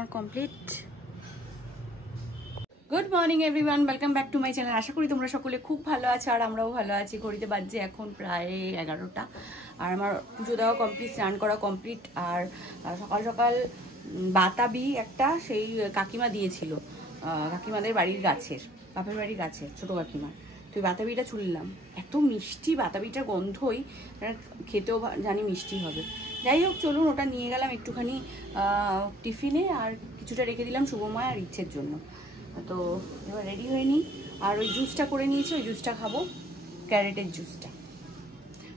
আমার complete. Good morning everyone, welcome back to my channel. আশা করি তোমরা সকলে খুব ভালো আছো আর আমরাও ভালো আছি। ঘড়িতে বাজছে এখন প্রায় 11টা আর আমার পুজো দেওয়া কমপ্লিট, স্নান করা কমপ্লিট। আর সকাল সকাল বাতাবি একটা সেই কাকিমা দিয়েছিল, কাকিমাদের বাড়ির গাছের, বাপের বাড়ির গাছের ছোটো কাকিমা। তো ওই বাতাবিটা চুললাম, এত মিষ্টি বাতাবিটার গন্ধই, খেতেও জানি মিষ্টি হবে। যাই হোক চলুন, ওটা নিয়ে গেলাম একটুখানি টিফিনে আর কিছুটা রেখে দিলাম শুভময় আর ইচ্ছের জন্য। তো এবার রেডি হয়ে নিই। আর ওই জুসটা করে নিয়েছি, ওই জুসটা খাবো, ক্যারেটের জুসটা।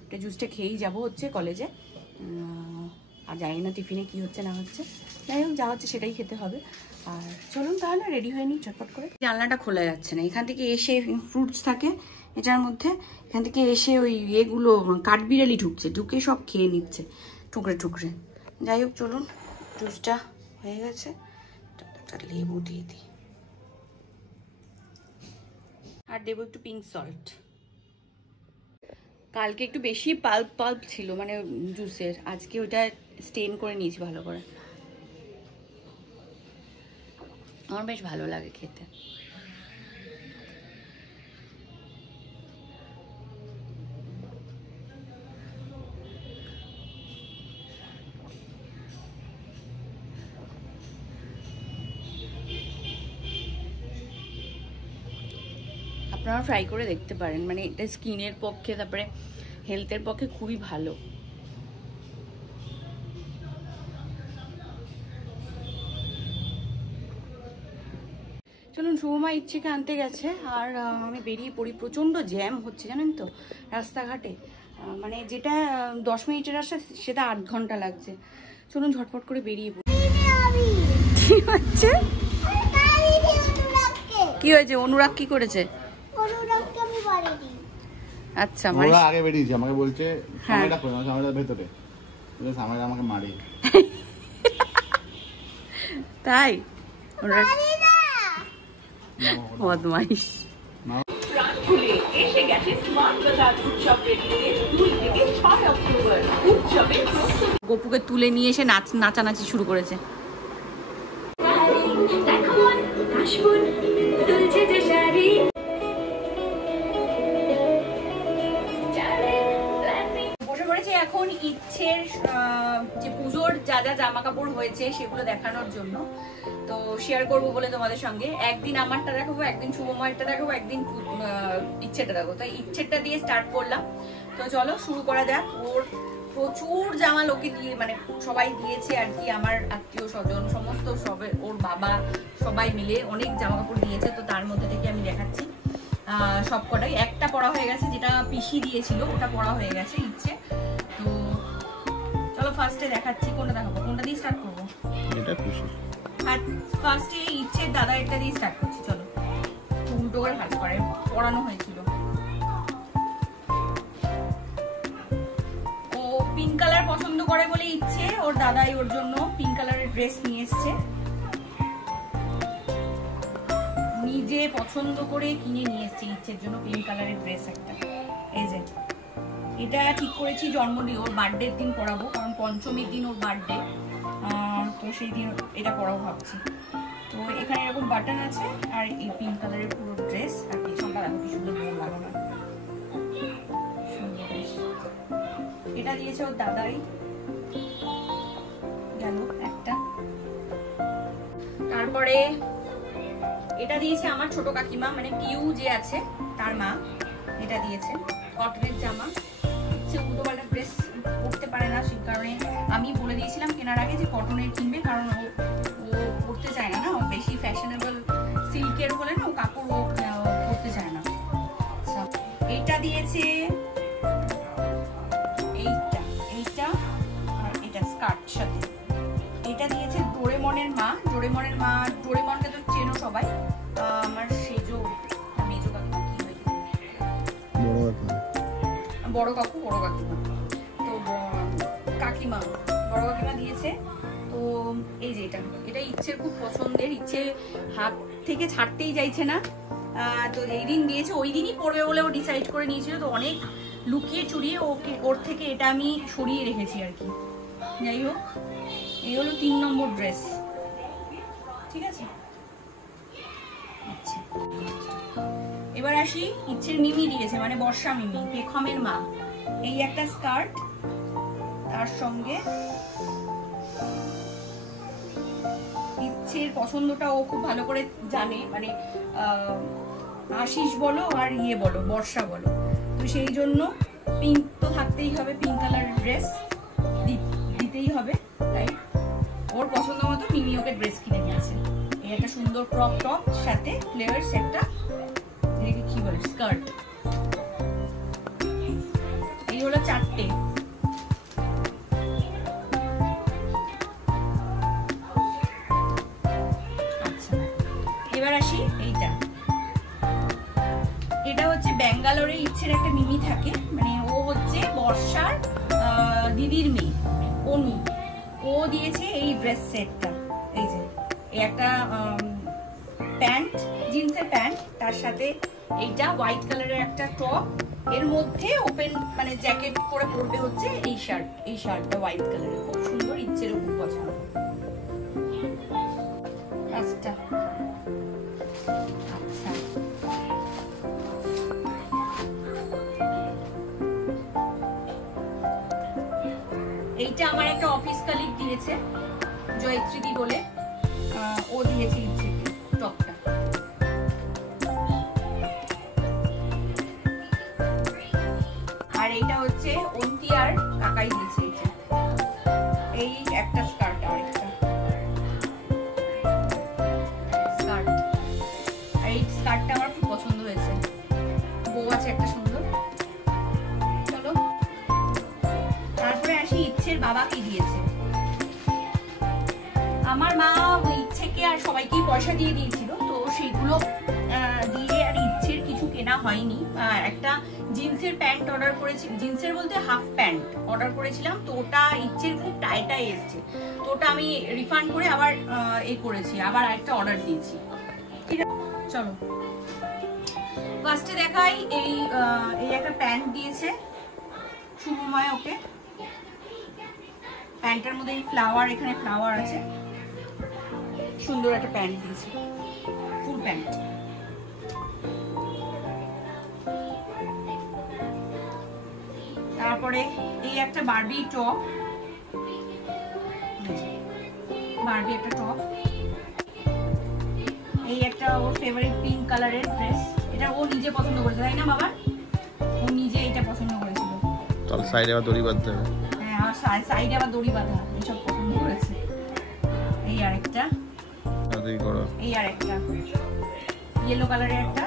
ওটা জুসটা খেয়েই যাবো হচ্ছে কলেজে। আর জানি না টিফিনে কি হচ্ছে না হচ্ছে, যাই হোক যা হচ্ছে সেটাই খেতে হবে। আর চলুন তাহলে রেডি হয়ে নিই চটপট করে। জানলাটা খোলা যাচ্ছে না, এখান থেকে এসে ফ্রুটস থাকে এটার মধ্যে, এখান থেকে এসে ওই এগুলো কাঠবিড়ালি ঢুকছে, ঢুকে সব খেয়ে নিচ্ছে টুকরে টুকরে। যাই হোক চলুন, জুসটা হয়ে গেছে, একটা লেবু দিয়ে দিই আর দেবো একটু পিঙ্ক সল্ট। কালকে একটু বেশি পাল্প ছিল মানে জুসের, আজকে ওটা স্টেন করে নিয়েছি ভালো করে। আমার বেশ ভালো লাগে খেতে। আপনারা ট্রাই করে দেখতে পারেন, মানে এটা স্কিনের পক্ষে, তারপরে হেলথের পক্ষে খুবই ভালো। চলুন, শুভমা ইচ্ছেকে আনতে গেছে আর আমি বেরিয়ে পড়ি। প্রচণ্ড জ্যাম হচ্ছে জানেন তো রাস্তাঘাটে, মানে যেটা 10 মিনিটের রাস্তা সেটা 8 ঘন্টা লাগছে। চলুন ঝটপট করে বেরিয়ে পড়ি। কি হচ্ছে? কি হয়েছে? অনুরাগ কি করেছে? আচ্ছা, ওরা আগে বেরিয়েছে, আমাকে বলছে সামনেটা খোলো, সামনেটার ভেতরে, সামনেটা আমাকে মারে। তাই বদমাইশ। গপুকে তুলে নিয়ে এসে নাচানাচি শুরু করেছে। বসে পড়েছে এখন ইচ্ছের যে পুজোর যা যা জামা কাপড় হয়েছে সেগুলো দেখানোর জন্য। তো শেয়ার করবো বলে তোমাদের সঙ্গে, একদিন আমারটা দেখাবো, একদিন শুভময়েরটা দেখাবো, একদিন ইচ্ছেটা দেখাবো। তাই ইচ্ছেটা দিয়ে স্টার্ট করলাম। তো চলো শুরু করা যাক। ওর প্রচুর জামা লোকে দিয়ে, মানে সবাই দিয়েছে আর কি, আমার আত্মীয় স্বজন সমস্ত, সবে ওর বাবা সবাই মিলে অনেক জামা কাপড় দিয়েছে। তো তার মধ্যে থেকে আমি দেখাচ্ছি সব কটাই। একটা পরা হয়ে গেছে, যেটা পিসি দিয়েছিল ওটা পরা হয়ে গেছে ইচ্ছে। তো চলো ফার্স্টে দেখাচ্ছি, কোনটা দেখাবো, কোনটা দিয়ে স্টার্ট করবো? এটা খুশি। আর ফার্স্টে ইচ্ছের দাদা এটা দিয়ে স্টার্ট করছি। চলো, উল্টো করে ভাজ করে পড়ানো হয়েছিল। ও পিঙ্ক কালার পছন্দ করে বলে ইচ্ছে ওর দাদাই ওর জন্য পিঙ্ক কালারের ড্রেস নিয়ে এসছে, নিজে পছন্দ করে কিনে নিয়ে এসছে ইচ্ছের জন্য পিঙ্ক কালারের ড্রেস একটা। এই যে এটা ঠিক করেছি জন্মদিন, ওর বার্থডের দিন পরাবো, কারণ পঞ্চমীর দিন ওর বার্থডে, তো সেই দিন এটা পরাবো ভাবছি। তো এখানে এরকম বাটন আছে আর এই পিঙ্ক কালারের পুরো ড্রেস, আর পিছনটা দেখো কি সুন্দর গোল লাগানো, এটা দিয়েছে ওর দাদাই। গেল একটা। তারপরে এটা দিয়েছে আমার ছোট কাকিমা, মানে পিউ যে আছে তার মা, এটা দিয়েছে কটনের জামা। সে উল্টো পাল্টা ড্রেস পরতে পারে না, সেই কারণে আমি বলে দিয়েছিলাম কেনার আগে যে কটনের কিনবে, কারণ ও পরতে চায় না, ও বেশি ফ্যাশনেবল সিল্কের হলে না ও কাপড় ও পরতে চায় না। এইটা দিয়েছে, এইটা আর এটা স্কার্ট সাথে। এটা দিয়েছে ডোরেমনের মা। ডোরেমনকে তো চেনো সবাই, আমার সেজো মেজো কাকিমা, কি হয় বড় কাকিমা, তো কাকিমা বড় কাকিমা দিয়েছে। তো এই যে এটা ইচ্ছের খুব পছন্দের, ইচ্ছে হাত থেকে ছাড়তেই চাইছে না। তো এই দিন দিয়েছে, ওই দিনই পরবে বলে ও ডিসাইড করে নিয়েছিল। তো অনেক লুকিয়ে চুরিয়ে ওর থেকে এটা আমি সরিয়ে রেখেছি আর কি। যাই হোক, এই হলো 3 নম্বর ড্রেস। ঠিক আছে। আচ্ছা, এবার আসি ইচ্ছের মিমি দিয়েছে, মানে বর্ষা মিমি, পেখমের মা। এই একটা স্কার্ট, তার সঙ্গে ইচ্ছের পছন্দটা ও খুব ভালো করে জানে, মানে আশিস বলো আর ইয়ে বলো, বর্ষা বলো, তো সেই জন্য পিঙ্ক তো থাকতেই হবে, পিঙ্ক কালার ড্রেস দিতেই হবে, তাই ওর পছন্দ মতো মিমি ওকে ড্রেস কিনে দিয়েছে। এই একটা সুন্দর ক্রপ টপ সাথে ফ্লেয়ার্স একটা কি বলে স্কার্ট। এই হলো 4টে। আচ্ছা, এবার আসি এইটা। এটা হচ্ছে ব্যাঙ্গালোরে ইচ্ছের একটা মিমি থাকে, মানে ও হচ্ছে বর্ষার দিদির মেয়ে অনু। ও দিয়েছে এই ড্রেস সেটটা, এই যে এই একটা প্যান্ট, জিন্সের প্যান্ট, তার সাথে এইটা হোয়াইট কালারের একটা টপ, এর মধ্যে ওপেন মানে জ্যাকেট করে পরবে হচ্ছে এই শার্ট। এই শার্টটা হোয়াইট কালারের, খুব সুন্দর, ইচ্ছের খুব পছন্দ। আচ্ছা, এইটা আমার একটা অফিস কালিগ দিয়েছে, জয়ত্রীদি বলে, ও দিয়েছে ইচ্ছেকে টপটা। আর এইটা হচ্ছে অন্তিয়ার কাকাই দিয়েছে, এই একটা স্কার্ট, আর একটা স্কার্ট। আর এই স্কার্টটা আমার খুব পছন্দ হয়েছে, বউ আছে একটা সুন্দর। চলো তারপরে আসি ইচ্ছের বাবা কি দিয়েছে। আমার মা ইচ্ছেকে আর সবাইকেই পয়সা দিয়ে দিয়েছিল, তো সেইগুলো দিয়ে আর ইচ্ছের কিছু কেনা হয়নি। একটা জিন্সের প্যান্ট অর্ডার করেছি, জিন্সের বলতে হাফ প্যান্ট অর্ডার করেছিলাম, তো ওটা ইচ্ছের খুব টাইটাই এসছে, তো ওটা আমি রিফান্ড করে আবার এই করেছি, আবার একটা অর্ডার দিয়েছি। ঠিক আছে, চলো ফার্স্টে দেখাই। এই একটা প্যান্ট দিয়েছে শুভময় ওকে, প্যান্টের মধ্যে এই ফ্লাওয়ার, এখানে ফ্লাওয়ার আছে, সুন্দর একটা প্যান্ট দিয়েছে, ফুল প্যান্ট। তারপরে এই একটা বারবি টপ, বারবি একটা টপ। এই একটা ওর ফেভারিট পিঙ্ক কালারের ড্রেস, এটা ও নিজে পছন্দ করেছে, তাই না বাবা? ও নিজে এটা পছন্দ করেছিল। চল সাইডে আবার দড়ি বাঁধতে হবে। হ্যাঁ, আর সাইডে আবার দড়ি বাঁধা, এইসব পছন্দ করেছে। এই আরেকটা, এই আরেকটা ইয়েলো কালারের একটা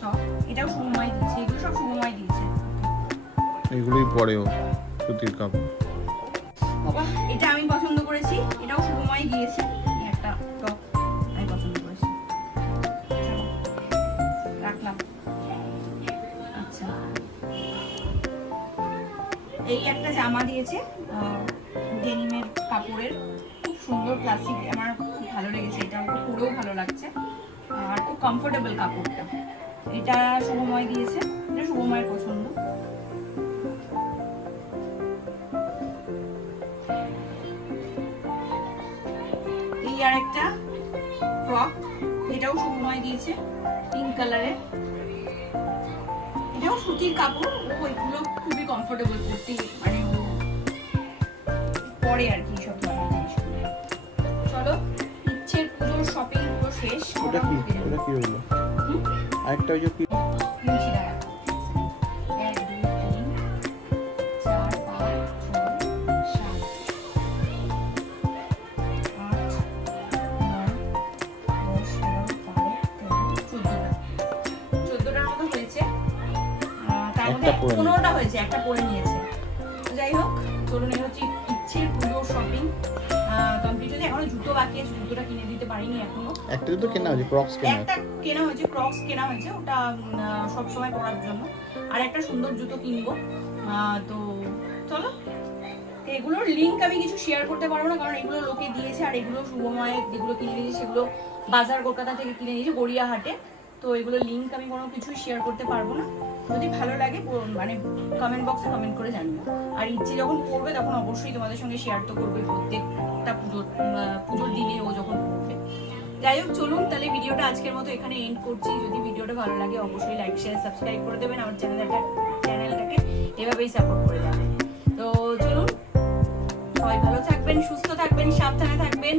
টপ, এটাও শুভময় দিয়েছে, এগুলো সব শুভময় দিয়েছে। এগুলোই পরেও সুতির কাপড়। বাবা এটা আমি পছন্দ করেছি, এটাও শুভময় দিয়েছে, একটা টপ আমি পছন্দ করেছি, রাখলাম। আচ্ছা, এই একটা জামা দিয়েছে ডেনিমের কাপড়ের, খুব সুন্দর ক্লাসিক, আমার খুব ভালো লেগেছে, এটা পুরোও ভালো লাগছে আর খুব কমফোর্টেবল কাপড়টা। এটা শুভময় দিয়েছে, এটা শুভময়ের পছন্দ। এই আরেকটা ফ্রক, এটাও শুভময় দিয়েছে, পিঙ্ক কালারের, এটাও সুতির কাপড়, ও এগুলো খুবই কমফোর্টেবল করতে, মানে ও পরে আর কি সব ধরনের জিনিসগুলো। চলো ইচ্ছের পুজোর শপিং পুরো শেষ। ওটা কি হলো? আরেকটা ওই যে কি পনেরোটা হয়েছে, একটা পরে নিয়েছে। যাই হোক, চলুন এই হচ্ছে ইচ্ছের পুজোর শপিং কমপ্লিট হয়েছে। এখনো জুতো বাকি আছে, জুতোটা কিনে দিতে পারিনি এখনো। একটা জুতো কেনা হয়েছে, ক্রক্স কেনা, একটা কেনা হয়েছে, ক্রক্স কেনা হয়েছে, ওটা সব সময় পরার জন্য। আর একটা সুন্দর জুতো কিনবো। তো চলো, এগুলোর লিঙ্ক আমি কিছু শেয়ার করতে পারবো না, কারণ এগুলো লোকে দিয়েছে, আর এগুলো শুভময় যেগুলো কিনে নিয়েছে সেগুলো বাজার কলকাতা থেকে কিনে নিয়েছে, গড়িয়াহাটে। তো এগুলো লিঙ্ক আমি কোনো কিছু শেয়ার করতে পারবো না। যদি ভালো লাগে মানে কমেন্ট বক্সে কমেন্ট করে জানিও। আর ইচ্ছে যখন পড়বে তখন অবশ্যই তোমাদের সঙ্গে শেয়ার তো করবে, প্রত্যেকটা পুজোর দিনে ও যখন পড়বে। যাই হোক চলুন তাহলে ভিডিওটা আজকের মতো এখানে এন্ড করছি। যদি ভিডিওটা ভালো লাগে অবশ্যই লাইক শেয়ার সাবস্ক্রাইব করে দেবেন, আমার চ্যানেলটাকে এভাবেই সাপোর্ট করে যাবেন। তো চলুন, সবাই ভালো থাকবেন, সুস্থ থাকবেন, সাবধানে থাকবেন।